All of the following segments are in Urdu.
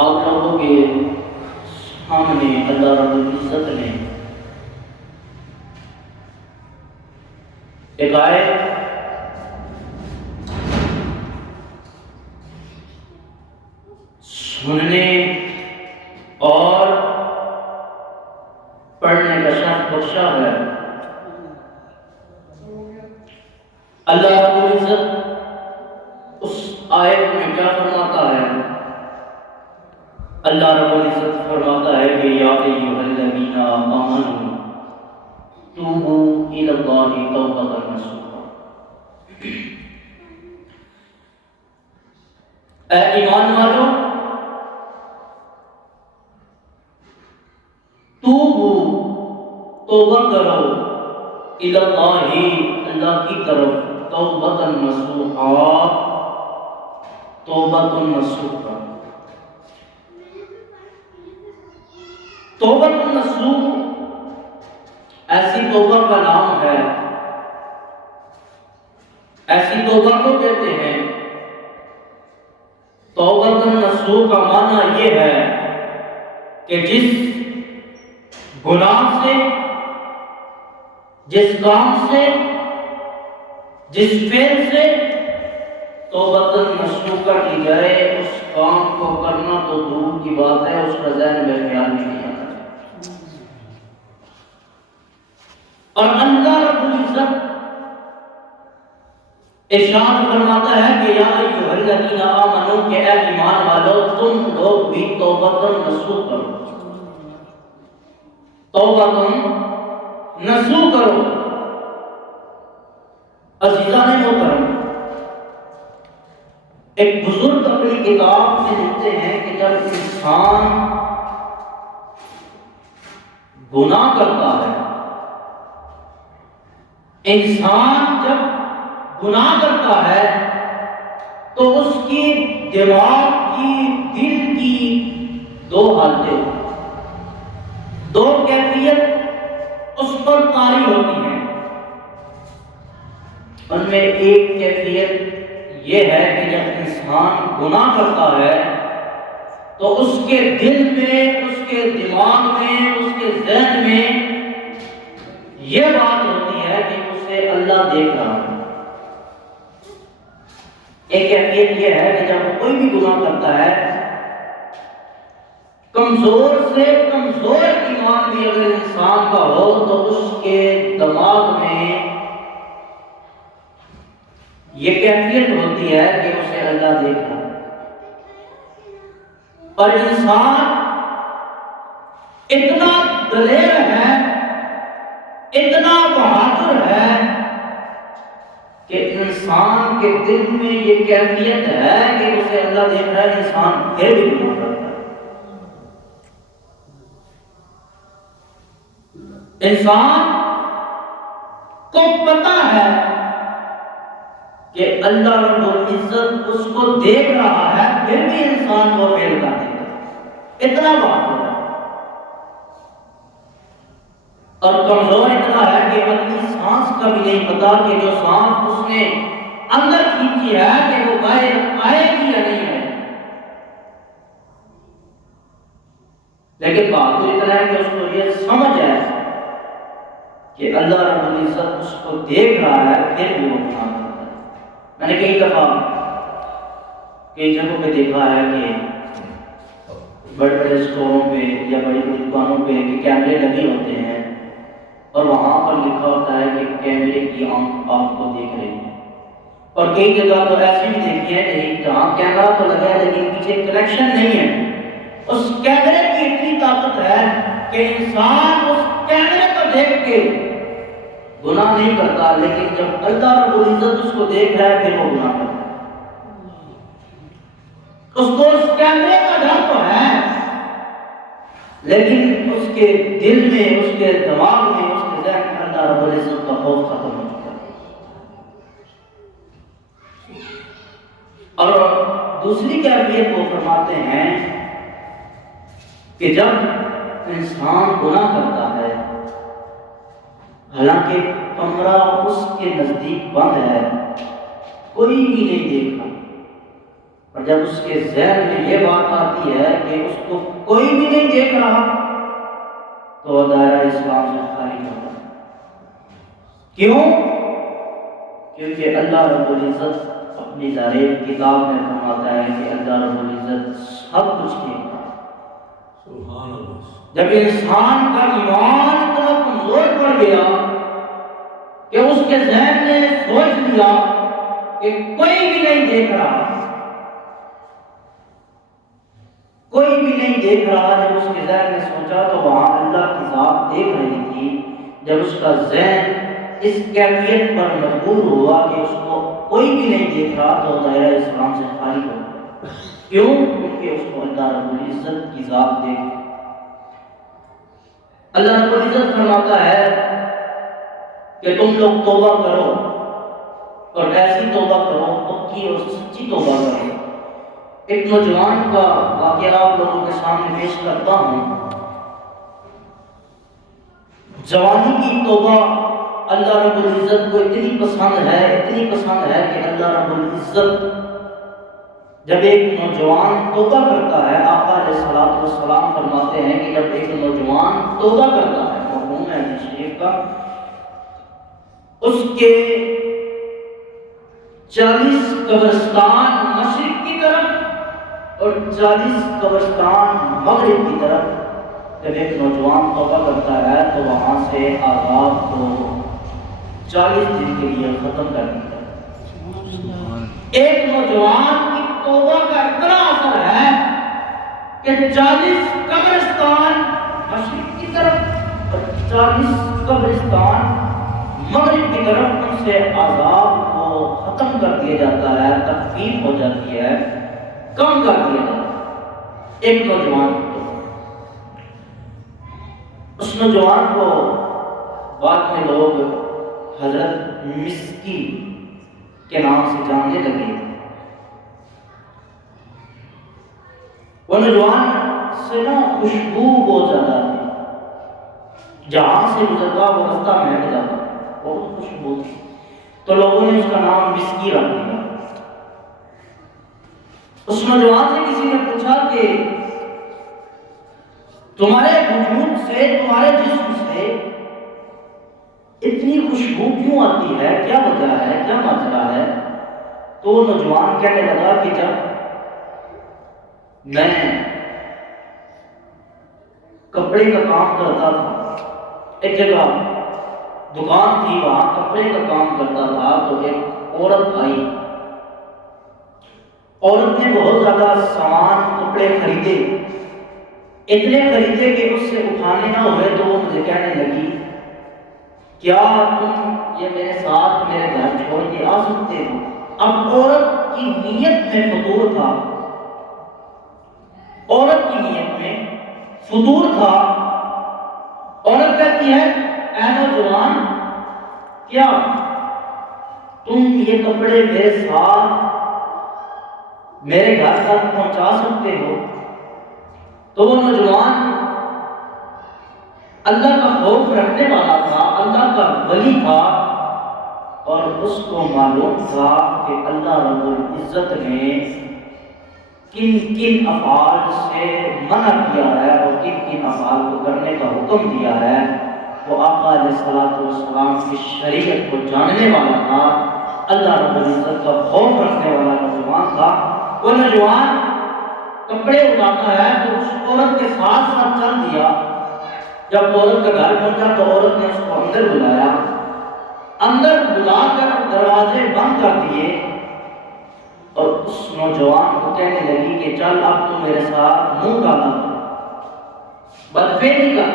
آپ لوگوں کے سامنے اللہ رب العزت نے ایک آیت سننے اور پڑھنے کا شرف بخشا ہے۔ اللہ رب العزت اس آیت میں کیا فرماتا ہے؟ اللہ رب العزت فرماتا ہے کہ یا ایھا الذین آمنوا توبوا الی اللہ توبۃ نصوحا، اے ایمان والو توبہ کرو الی اللہ، اللہ کی طرف، توبۃ نصوحا، توبۃ نصوحا۔ توبۃ النصوح ایسی توبہ کا نام ہے، ایسی توبہ کو کہتے ہیں۔ توبۃ النصوح کا معنی یہ ہے کہ جس گناہ سے، جس کام سے، جس فعل سے توبۃ النصوح کا کی جائے، اس کام کو کرنا تو دور کی بات ہے، اس کا ذہن میں خیال نہیں آتا۔ اور اللہ رب العزت ارشاد فرماتا ہے کہ یا ایھا الذین آمنوا، کہ اے ایمان والو تم لوگ بھی توبۃ نصوح کرو، توبۃ نصوح کرو۔ عزیزان محترم، ایک بزرگ اپنی کتاب میں لکھتے ہیں کہ جب انسان گناہ کرتا ہے، انسان جب گناہ کرتا ہے تو اس کی دماغ کی، دل کی دو حالتیں، دو کیفیت اس پر طاری ہوتی ہیں۔ ان میں ایک کیفیت یہ ہے کہ جب انسان گناہ کرتا ہے تو اس کے دل میں، اس کے دماغ میں، اس کے ذہن میں یہ بات ہوتی ہے کہ اسے اللہ دیکھ رہا ہے۔ ایک کیفیت یہ ہے کہ جب کوئی بھی گناہ کرتا ہے، کمزور سے کمزور ایمان بھی اگر انسان کا ہو تو اس کے دماغ میں یہ کیفیت ہوتی ہے کہ اسے اللہ دیکھ رہا ہے۔ اور انسان اتنا دلیر ہے، اتنا بہادر ہے کہ انسان کے دل میں یہ کیفیت ہے کہ اسے اللہ دیکھ رہا ہے، انسان پھر بھی گناہ کرتا ہے۔ انسان کو پتا ہے کہ اللہ رب العزت اس کو دیکھ رہا ہے، پھر بھی انسان کو فیل کر دیتا ہے، اتنا بہادر ہے۔ اور کمزور اتنا ہے کہ اپنی سانس کا بھی نہیں پتا کہ جو سانس اس نے اندر کھینچی ہے کہ وہ باہر آئے گی یا نہیں ہے۔ لیکن بات تو اتنا ہے کہ اس کو یہ سمجھ ہے کہ اللہ رب العزت اس کو دیکھ رہا ہے، پھر بھی وہ گناہ کرتا ہے۔ میں نے کئی دفعہ کئی جگہوں پہ دیکھا ہے کہ بڑے بڑے اسٹوروں پہ یا بڑی بڑی دکانوں پہ کیمرے لگے ہوتے ہیں اور وہاں پر لکھا ہوتا ہے کہ کیمرے کی آنکھ آپ کو دیکھ رہی ہے۔ اور کئی جگہ تو ایسی بھی دیکھی ہے کہ جہاں کیمرہ تو لگا ہے لیکن پیچھے کنیکشن نہیں ہے۔ اس کیمرے کی اتنی طاقت ہے کہ انسان اس کیمرے کو دیکھ کے گناہ نہیں کرتا، لیکن جب اللہ رب العزت اس کو دیکھ رہا ہے پھر وہ گناہ کرتا ہے۔ اس کو اس کیمرے کا ڈر تو ہے، لیکن اس کے دل میں، اس کے دماغ میں، اس کے ذہن میں اللہ رب العزت کا خوف ختم ہو چکا ہے۔ اور دوسری کیفیت وہ فرماتے ہیں کہ جب انسان گناہ کرتا ہے، حالانکہ کمرہ اس کے نزدیک بند ہے، کوئی بھی نہیں دیکھ رہا، اور اور جب اس کے ذہن میں یہ بات آتی ہے کہ اس کو کوئی بھی نہیں دیکھ رہا تو وہ دائرہ اسلام سے خارج ہوتا ہے۔ کیوں؟ کیونکہ اللہ رب العزت اپنی ذاتی کتاب میں فرماتا ہے کہ اللہ رب العزت سب کچھ دیکھتا ہے۔ سبحان اللہ۔ جب انسان کا ایمان اتنا کمزور پڑ گیا کہ اس کے ذہن نے سوچ لیا کہ کوئی بھی نہیں دیکھ رہا، کوئی بھی نہیں دیکھ رہا، جب اس کے ذہن نے سوچا تو وہاں اللہ کی ذات دیکھ رہی تھی۔ جب اس کا ذہن اس کیفیت پر مجبور ہوا کہ اس کو کوئی بھی نہیں دیکھ رہا تو دائرہ اسلام سے خارج ہو گیا۔ کیوں؟ کیونکہ اس کو اللہ رب العزت کی ذات دیکھ۔ اللہ رب العزت فرماتا ہے کہ تم لوگ توبہ کرو اور ایسی توبہ کرو، پکی اور سچی توبہ کرو۔ ایک نوجوان کا واقعہ آپ لوگوں کے سامنے پیش کرتا ہوں۔ جوانی کی توبہ اللہ رب العزت کو اتنی پسند ہے کہ اللہ رب العزت جب ایک نوجوان توبہ کرتا ہے، آقا علیہ الصلوۃ والسلام فرماتے ہیں کہ جب ایک نوجوان توبہ کرتا ہے، مفہوم ہے حدیث شریف کا، اس کے 40 قبرستان مشرق کی طرف اور 40 قبرستان مغرب کی طرف جب ایک نوجوان توبہ کرتا ہے تو وہاں سے عذاب کو 40 دن کے لیے ختم کر دیتا ہے۔ ایک نوجوان کی توبہ کا اتنا اثر ہے کہ 40 قبرستان مشرق کی طرف اور 40 قبرستان مغرب کی طرف ان سے عذاب کو ختم کر دیا جاتا ہے، تخفیف ہو جاتی ہے، کم کر دیا جاتا ہے۔ ایک نوجوان کو، اس نوجوان کو بعد میں لوگ حضرت مسکی کے نام سے جاننے لگے۔ وہ نوجوان سے نا خوشبو بہت زیادہ تھی، جہاں سے گزرتا وہ رستہ مہک جاتا، بہت خوشبو تھی، تو لوگوں نے اس کا نام مسکی رکھ دیا۔ اس نوجوان سے کسی نے پوچھا کہ تمہارے وجود سے، تمہارے جسم سے اتنی خوشبو کیوں آتی ہے، کیا وجہ ہے، کیا ماجرا ہے؟ تو وہ نوجوان کہنے لگا کہ جب میں کپڑے کا کام کرتا تھا، ایک جگہ دکان تھی، وہاں کپڑے کا کام کرتا تھا، تو ایک عورت آئی۔ عورت نے بہت زیادہ سامان، کپڑے خریدے، اتنے خریدے کہ اس سے اٹھانے نہ ہوئے، تو وہ مجھے کہنے لگی کیا تم یہ میرے ساتھ میرے گھر چھوڑ کے آ سکتے ہو؟ اب عورت کی نیت میں فطور تھا، عورت کی نیت میں فطور تھا۔ عورت کہتی ہے اے نوجوان، کیا تم یہ کپڑے میرے ساتھ میرے گھر تک پہنچا سکتے ہو؟ تو وہ نوجوان اللہ کا خوف رکھنے والا تھا، اللہ کا ولی تھا، اور اس کو معلوم تھا کہ اللہ رب العزت نے کن کن افعال سے منع کیا ہے اور کن کن افعال کو کرنے کا حکم دیا ہے۔ وہ آقا علیہ الصلوۃ والسلام کی شریعت کو جاننے والا تھا، اللہ رب العزت کا خوف رکھنے والا نوجوان تھا۔ وہ نوجوان کپڑے اٹھاتا ہے تو اس عورت کے ساتھ ساتھ چل دیا۔ جب عورت کا گھر پہنچا تو عورت نے اس کو اندر بلایا، اندر بلا کر دروازے بند کر دیے اور اس نوجوان کو کہنے لگی کہ چل اب تو میرے ساتھ منہ کالا بدفعلی کا۔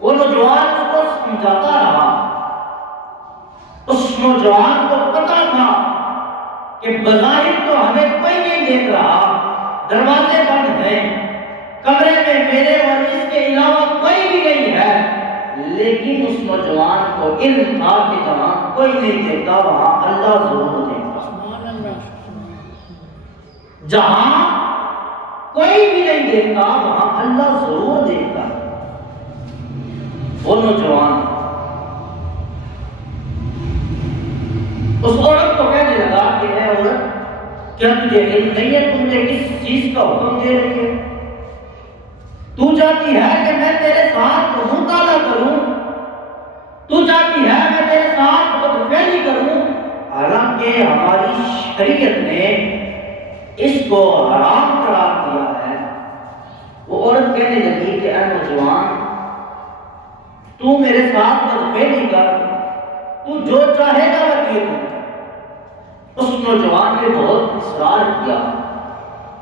وہ نوجوان اس کو سمجھاتا رہا۔ اس نوجوان کو پتا تھا کہ بظاہر تو ہمیں کوئی نہیں دیکھ رہا، دروازے بند ہیں، کمرے میں میرے اور اس کے علاوہ کوئی بھی نہیں ہے، لیکن اس نوجوان کو علم تھا کہ جہاں کوئی نہیں دیکھتا وہاں اللہ ضرور دیکھتا۔ جہاں کوئی بھی نہیں دیکھتا وہاں اللہ ضرور دیکھتا۔ وہ نوجوان اس عورت کو کہنے لگا کہ اے عورت، کیا تجھے علم نہیں ہے تم نے کس چیز کا حکم دے رہی ہے؟ تو چاہتی ہے کہ میں تیرے ساتھ مطالعہ کروں، تو چاہتی ہے میں تیرے ساتھ بدفعلی کروں، حالانکہ ہماری شریعت نے اس کو حرام قرار دیا ہے۔ وہ عورت کہنے لگی کہ اے نوجوان، تو میرے ساتھ بدفعلی کر، تو جو چاہے گا میں دے دوں۔ اس نوجوان نے بہت اصرار کیا،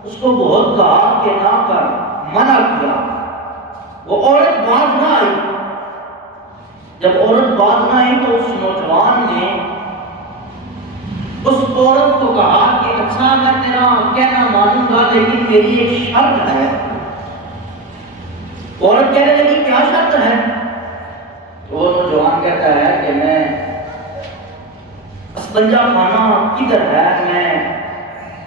اس کو بہت کہا کہ نہ کر، منع کیا۔ وہ عورت باز نہ آئی۔ جب عورت باز نہ آئی تو اس نوجوان نے اس عورت کو کہا کہ اچھا میں تیرا کہنا مانوں گا لیکن میری ایک شرط ہے۔ عورت کہنے لگی کیا شرط ہے؟ تو وہ نوجوان کہتا ہے کہ میں استنجا خانہ کدھر ہے، میں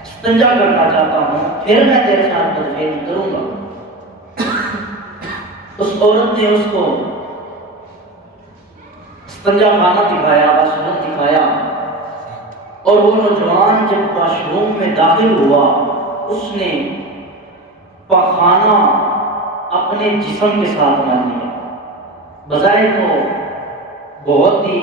استنجا کرنا چاہتا ہوں، پھر میں تیرے ساتھ بدفعلی کروں گا۔ اس عورت نے اس کو استنجا خانہ دکھایا، واش روم دکھایا، اور وہ نوجوان جب واش روم میں داخل ہوا اس نے پاخانہ اپنے جسم کے ساتھ بنا لیا۔ بظاہر تو بہت ہی